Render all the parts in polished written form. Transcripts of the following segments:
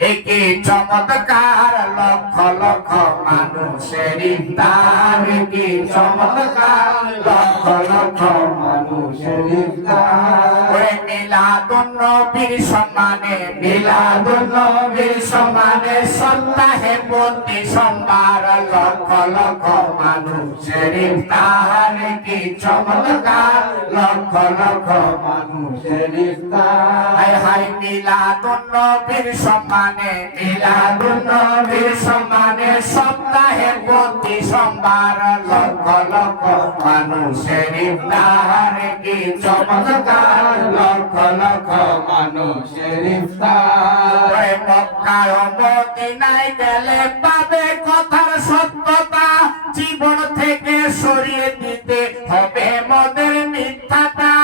একে চমৎকার লক্ষ লক্ষ মানুষের ইফতার, কি চমৎকার লক্ষ লক্ষ মানুষের ইফতার। ওরে মিলাদুন নবীর সম্মানে, মিলাদুন নবীর সম্মানে সপ্তাহে প্রতি সোমবার লক্ষ লক্ষ মানুষের ইফতার, কি চমৎকার লক্ষ লক্ষ মানুষের ইফতার। হায় হায় মিলাদুন নবীর সম্মানে, মিলাদুন নবীর সম্মানে সপ্তাহে প্রতি সোমবার লক্ষ লক্ষ মানুষের ইফতার, কি চমৎকার লক্ষ লক্ষ মানুষের ইফতার। মক্কা ও মদিনায় গেলে পাবে কথার সত্যতা, জীবন থেকে সরিয়ে দিতে হবে মদের মিথ্যাটা।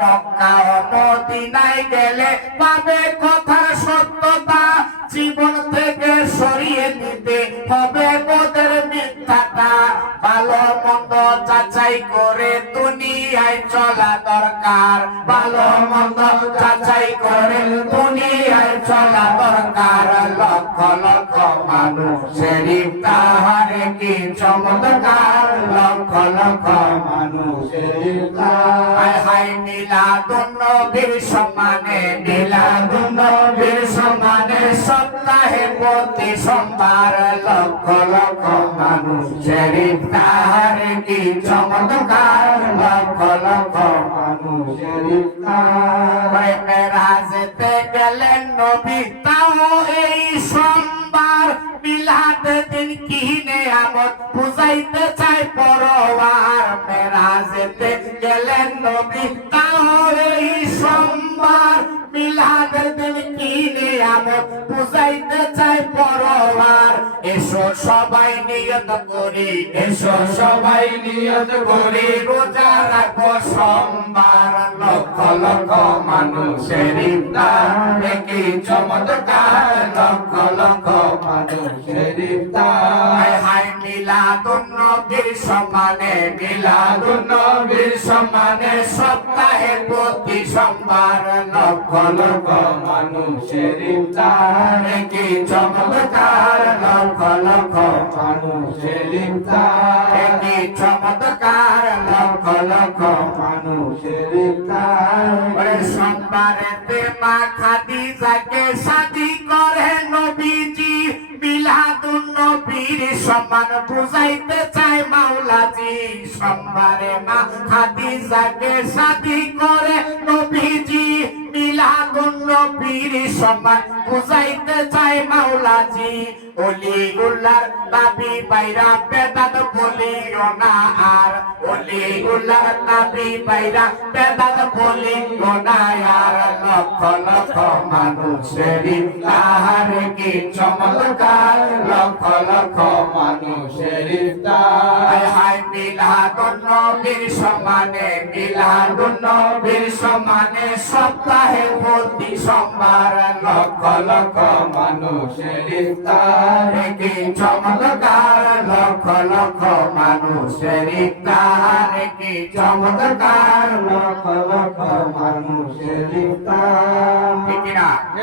মক্কা ও মদিনায় গেলে পাবে কথার সত্যতা, জীবন থেকে সরিয়ে দিতে হবে মদের মিথ্যাটা। ভালো মন্দ যাচাই করে দুনিয়ায় চলা দরকার, ভালো মন্দ যাচাই করে দুনিয়ায় চলা দরকার। লক্ষ লক্ষ মানুষের ইফতার, কি চমৎকার লক্ষ লক্ষ মানুষের ইফতার। হায় হায় মিলাদুন নবীর সম্মানে, মিলাদুন নবীর সম্মানে সপ্তাহে প্রতি সোমবার লক্ষ লক্ষ মানুষের ইফতার, কি চমৎকার লক্ষ লক্ষ মানুষের ইফতার। মেরাজেতে গেলেন নবী তাও এই সোমবার, মিলাদ দিন কি নেয়ামত বুঝাইতে চাই পরওয়ার। মেরাজেতে গেলেন নবী তাও এই সোমবার, মিলাদ দিন কি নিয়ামত বুঝাইতে চাই পরওয়ার। এসো সবাই নিয়ত করি, এসো সবাই নিয়ত করি রোজা রাখবো সোমবার। লক্ষ লক্ষ মানুষের ইফতার, কি চমৎকার লক্ষ লক্ষ মানুষের ইফতার। হায় হায় মিলাদুন নবীর সম্মানে, মিলাদুন নবীর সম্মানে সপ্তাহে প্রতি সোমবার লক্ষ লক্ষ মানুষের ইফতার, কি চমৎকার লক্ষ লক্ষ মানুষের ইফতার, কি চমৎকার লক্ষ লক্ষ মানুষের ইফতার। ওরে সোমবারেতে মা খাদিজাকে শাদী করে নবীজি, মিলাদুন নবীর সম্মান বুঝাইতে চায় মাওলাজি। সোমবারে মা খাদিজাকে শাদী করে নবীজি, মিলাদুন নবীর সম্মান বুঝাইতে চায় মাওলাজি। অলিগুল্লার নাবি বাইরা বেদাত বলিও না আর, অলিগুল্লার নাবি বাইরা বেদাত বলিও না আর। লক্ষ লক্ষ মানুষের ইফতার, কি চমৎকার লক্ষ লক্ষ মানুষের ইফতার। হায় হায় মিলাদুন নবীর সম্মানে, মিলাদুন নবীর সম্মানে সপ্তাহে প্রতি সোমবার লক্ষ লক্ষ মানুষের ইফতার, কি চমৎকার লক্ষ লক্ষ মানুষের ইফতার, কি চমৎকার লক্ষ লক্ষ মানুষের ইফতার। ঠিক না?